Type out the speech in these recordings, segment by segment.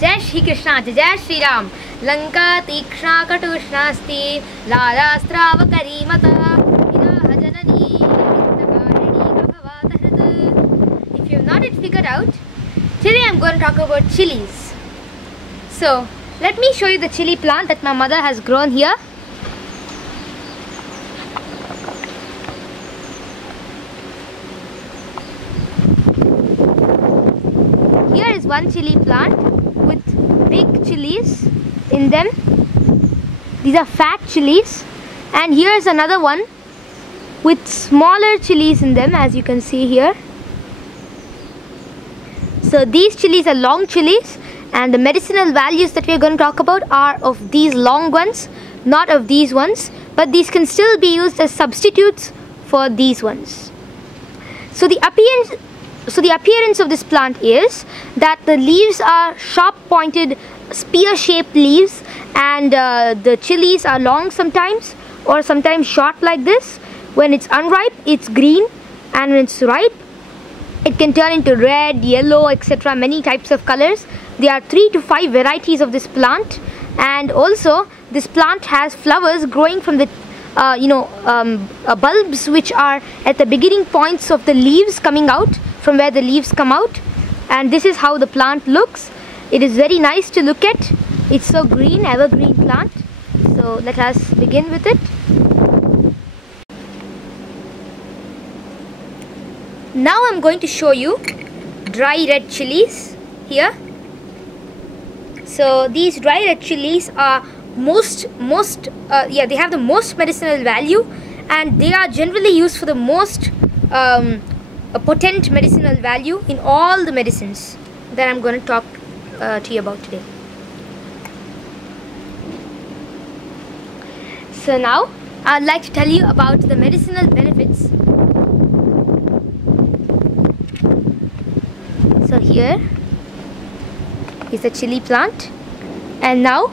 Jai Shri Krishna, Jai Shri Ram. Lanka Tikshna Katushnaasti, Lalastravakarimata, Ida Hajanani, Vintakarani Gabhavatahrit. If you have not yet figured out, today I am going to talk about chilies. So, let me show you the chili plant that my mother has grown here. Here is one chili plant with big chilies in them. These are fat chilies. And here is another one with smaller chilies in them, as you can see here. So these chilies are long chilies, and the medicinal values that we are going to talk about are of these long ones, not of these ones, but these can still be used as substitutes for these ones. So the appearance of this plant is that the leaves are sharp-pointed, spear-shaped leaves, and the chilies are long sometimes, or sometimes short like this. When it's unripe, it's green, and when it's ripe, it can turn into red, yellow, etc. Many types of colors. There are 3 to 5 varieties of this plant, and also this plant has flowers growing from the bulbs which are at the beginning points of the leaves coming out, from where the leaves come out. And this is how the plant looks. It is very nice to look at. It's so green, evergreen plant. So let us begin with it. Now I'm going to show you dry red chilies here. So these dry red chilies are they have the most medicinal value, and they are generally used for the most potent medicinal value in all the medicines that I'm going to talk to you about today. So now I'd like to tell you about the medicinal benefits. So here is the chili plant, and now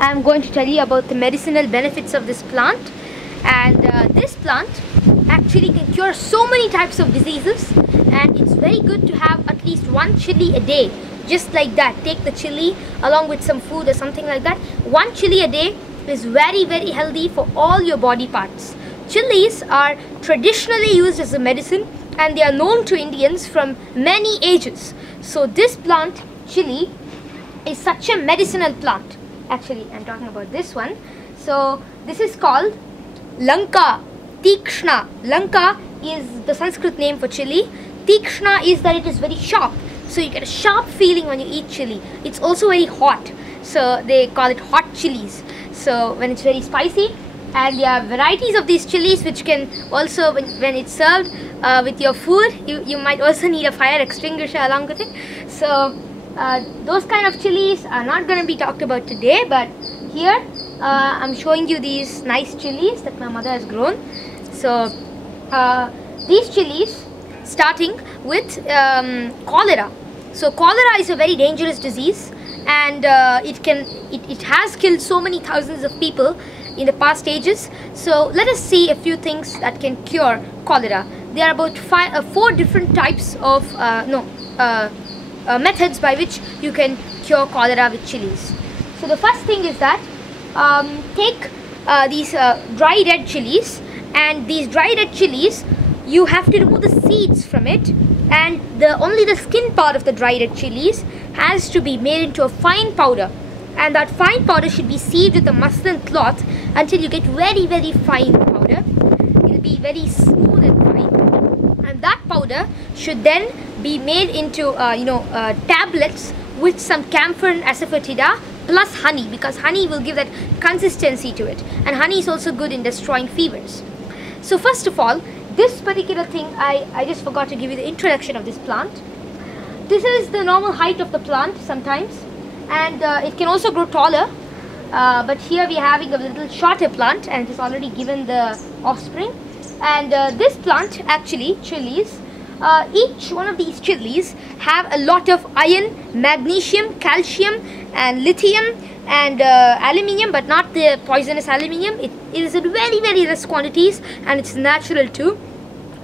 I'm going to tell you about the medicinal benefits of this plant. And this plant actually can cure so many types of diseases, and it's very good to have at least one chili a day, just like that. Take the chili along with some food or something like that. One chili a day is very, very healthy for all your body parts. Chilies are traditionally used as a medicine, and they are known to Indians from many ages. So this plant, chili, is such a medicinal plant. Actually, I'm talking about this one. So this is called Lanka Tikshna. Lanka is the Sanskrit name for chili. Tikshna is that it is very sharp. So you get a sharp feeling when you eat chili. It's also very hot. So they call it hot chilies. So when it's very spicy, and there are varieties of these chilies which can also, when it's served with your food, you might also need a fire extinguisher along with it. So those kind of chilies are not going to be talked about today, but here I'm showing you these nice chilies that my mother has grown. So these chilies, starting with cholera. So cholera is a very dangerous disease, and it has killed so many thousands of people in the past ages. So let us see a few things that can cure cholera. There are about 4 different types of methods by which you can cure cholera with chilies. So the first thing is that take these dry red chilies, and these dry red chilies, you have to remove the seeds from it, and only the skin part of the dry red chilies has to be made into a fine powder, and that fine powder should be sieved with a muslin cloth until you get very, very fine powder. It will be very smooth and fine, and that powder should then be made into tablets with some camphor and asafoetida plus honey, because honey will give that consistency to it, and honey is also good in destroying fevers. So first of all, this particular thing, I just forgot to give you the introduction of this plant. This is the normal height of the plant sometimes, and it can also grow taller, but here we are having a little shorter plant, and it has already given the offspring. And this plant, actually chilies, each one of these chilies have a lot of iron, magnesium, calcium and lithium and aluminium, but not the poisonous aluminium. It is in very, very less quantities, and it's natural too.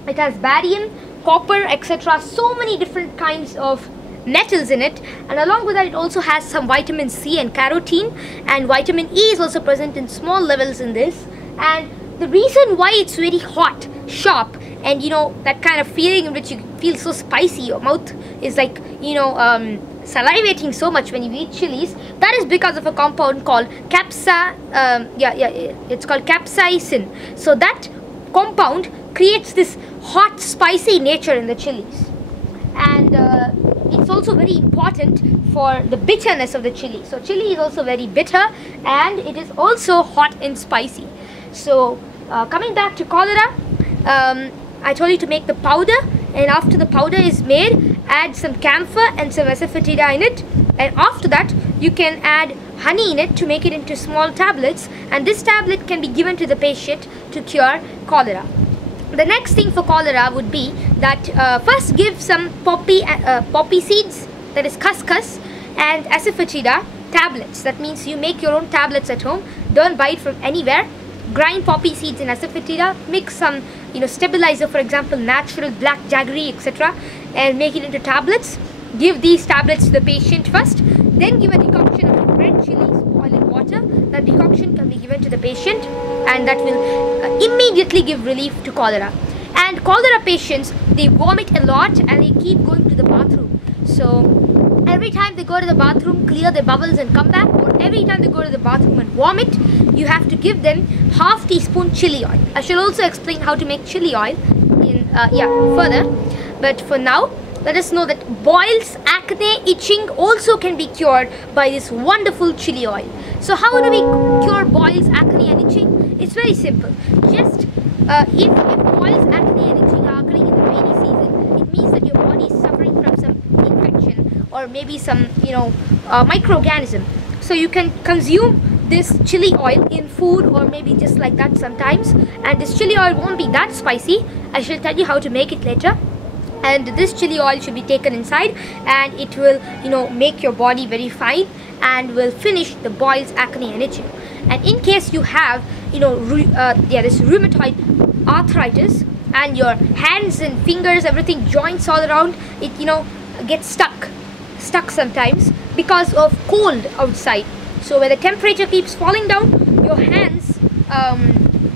It has barium, copper, etc. So many different kinds of metals in it, and along with that it also has some vitamin C and carotene, and vitamin E is also present in small levels in this. And the reason why it's very hot, sharp, and you know, that kind of feeling in which you feel so spicy, your mouth is like, you know, salivating so much when you eat chilies, that is because of a compound called it's called capsaicin. So that compound creates this hot, spicy nature in the chilies, and it's also very important for the bitterness of the chili. So chili is also very bitter, and it is also hot and spicy. So coming back to cholera, I told you to make the powder, and after the powder is made, add some camphor and some asafoetida in it, and after that you can add honey in it to make it into small tablets, and this tablet can be given to the patient to cure cholera. The next thing for cholera would be that first give some poppy seeds, that is khaskhas, and asafoetida tablets. That means you make your own tablets at home, don't buy it from anywhere. Grind poppy seeds and asafoetida, mix some, you know, stabilizer, for example natural black jaggery, etc., and make it into tablets. Give these tablets to the patient first, then give a decoction of red chilies, boil in water. That decoction can be given to the patient, and that will immediately give relief to cholera. And cholera patients, they vomit a lot and they keep going to the bathroom. So every time they go to the bathroom, clear their bowels and come back, or every time they go to the bathroom and vomit, you have to give them half teaspoon chili oil. I shall also explain how to make chili oil in further, but for now let us know that boils, acne, itching also can be cured by this wonderful chili oil. So how do we cure boils, acne and itching? It's very simple. Just if boils, acne and itching are occurring in the rainy season, it means that your body is suffering from some infection or maybe some, you know, microorganism. So you can consume this chili oil in food or maybe just like that sometimes, and this chili oil won't be that spicy. I shall tell you how to make it later. And this chili oil should be taken inside, and it will, you know, make your body very fine and will finish the boils, acne and itching. And in case you have, you know, this rheumatoid arthritis and your hands and fingers, everything, joints all around, it, you know, gets stuck sometimes because of cold outside. So when the temperature keeps falling down, your hands,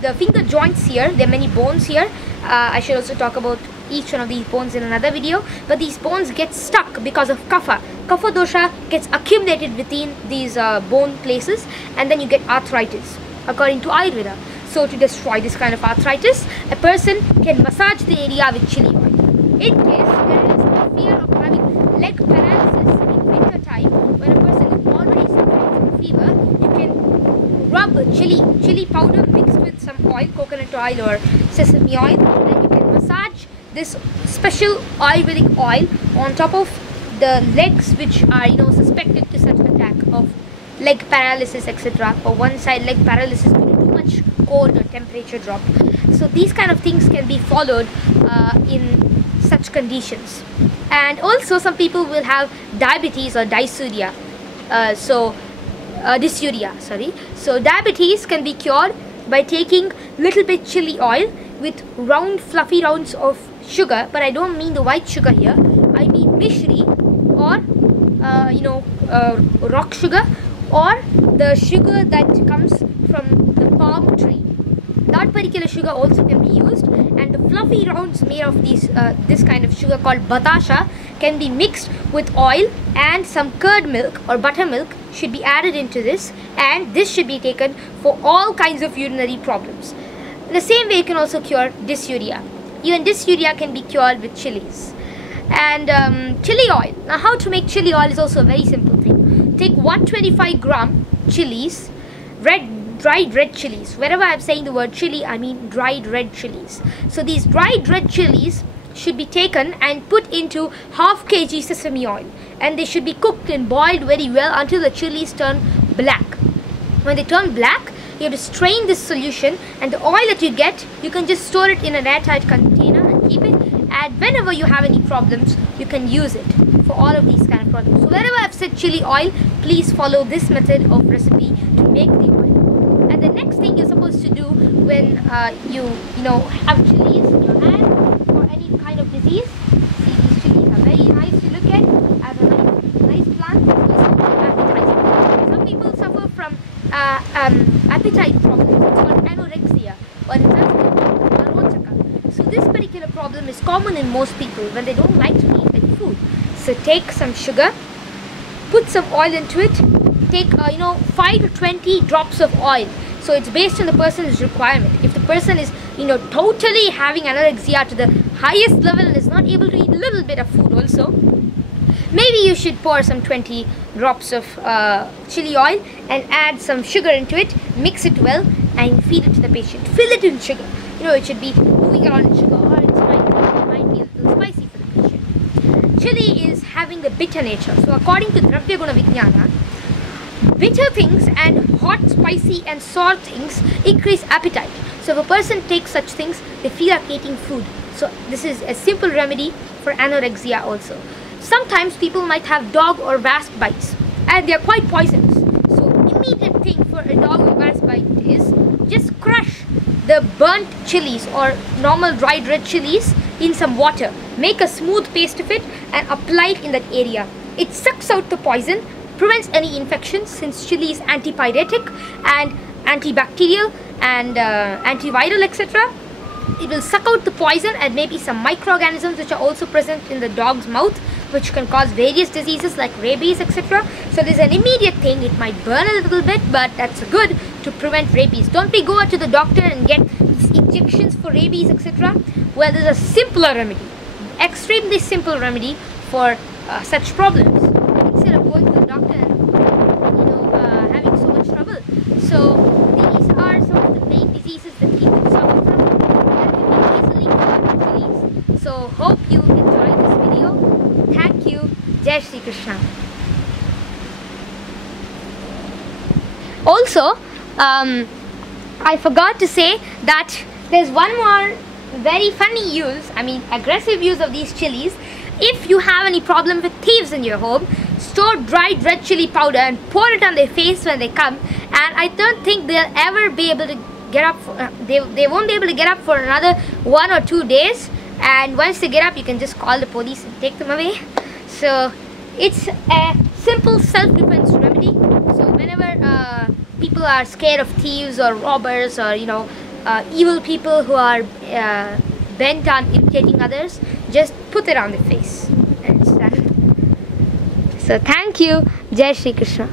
the finger joints here, there are many bones here. I should also talk about each one of these bones in another video, but these bones get stuck because of kapha. Kapha dosha gets accumulated within these bone places, and then you get arthritis according to Ayurveda. So to destroy this kind of arthritis, a person can massage the area with chili oil. In case there is a fear of having leg paralysis in winter time, when a person is already suffering from fever, you can rub chili powder mixed with some oil, coconut oil or sesame oil, and you can massage this special Ayurvedic oil on top of the legs which are, you know, suspected to such attack of leg paralysis, etc., or one side leg paralysis due to too much cold or temperature drop. So these kind of things can be followed in such conditions. And also some people will have diabetes or dysuria, dysuria, sorry. So diabetes can be cured by taking little bit chili oil with round fluffy rounds of sugar, but I don't mean the white sugar here, I mean mishri or rock sugar, or the sugar that comes from the palm tree. That particular sugar also can be used, and the fluffy rounds made of these this kind of sugar called batasha can be mixed with oil, and some curd milk or buttermilk should be added into this, and this should be taken for all kinds of urinary problems. In the same way, you can also cure dysuria. Even dysuria can be cured with chilies. And chili oil. Now how to make chili oil is also a very simple thing. Take 125 gram chilies, dried red chilies. Wherever I'm saying the word chili, I mean dried red chilies. So these dried red chilies should be taken and put into half kg sesame oil, and they should be cooked and boiled very well until the chilies turn black. When they turn black, you have to strain this solution, and the oil that you get, you can just store it in an airtight container and keep it, and whenever you have any problems, you can use it for all of these kind of problems. So wherever I've said chili oil, please follow this method of recipe to make the oil. And the next thing you're supposed to do when you have chilies in your hand for any kind of disease, see, these chilies are very nice to look at. I have a appetite problem. It's called anorexia, or in Sanskrit arochaka. So this particular problem is common in most people when they don't like to eat any food. So take some sugar, put some oil into it, take 5 to 20 drops of oil. So it's based on the person's requirement. If the person is totally having anorexia to the highest level and is not able to eat a little bit of food also, maybe you should pour some 20 drops of chili oil and add some sugar into it, mix it well and feed it to the patient. Fill it in sugar. It should be moving around in sugar, or it might be a little spicy for the patient. Chili is having the bitter nature. So according to Dravya Guna Vijnana, bitter things and hot, spicy and sour things increase appetite. So if a person takes such things, they feel like eating food. So this is a simple remedy for anorexia also. Sometimes people might have dog or wasp bites and they are quite poisonous. So immediate thing for a dog or wasp bite is just crush the burnt chilies or normal dried red chilies in some water. Make a smooth paste of it and apply it in that area. It sucks out the poison, prevents any infections since chili is antipyretic and antibacterial and antiviral, etc. It will suck out the poison and maybe some microorganisms which are also present in the dog's mouth, which can cause various diseases like rabies, etc. So there's an immediate thing. It might burn a little bit, but that's good to prevent rabies. Don't be go to the doctor and get injections for rabies, etc. Well, there's a simpler remedy, extremely simple remedy for such problems instead of going to the doctor and having so much trouble. So these are some of the main diseases that people suffer from that can be easily cured with chilies. So hope you enjoyed this video. Thank you. Jai Shri Krishna. Also, I forgot to say that there's one more very funny use, aggressive use of these chilies. If you have any problem with thieves in your home, store dried red chili powder and pour it on their face when they come, and I don't think they'll ever be able to get up they won't be able to get up for another 1 or 2 days, and once they get up you can just call the police and take them away. So it's a simple self-defense remedy. So whenever people are scared of thieves or robbers or evil people who are bent on irritating others, just put it on the face and it's done. So thank you. Jai Shri Krishna.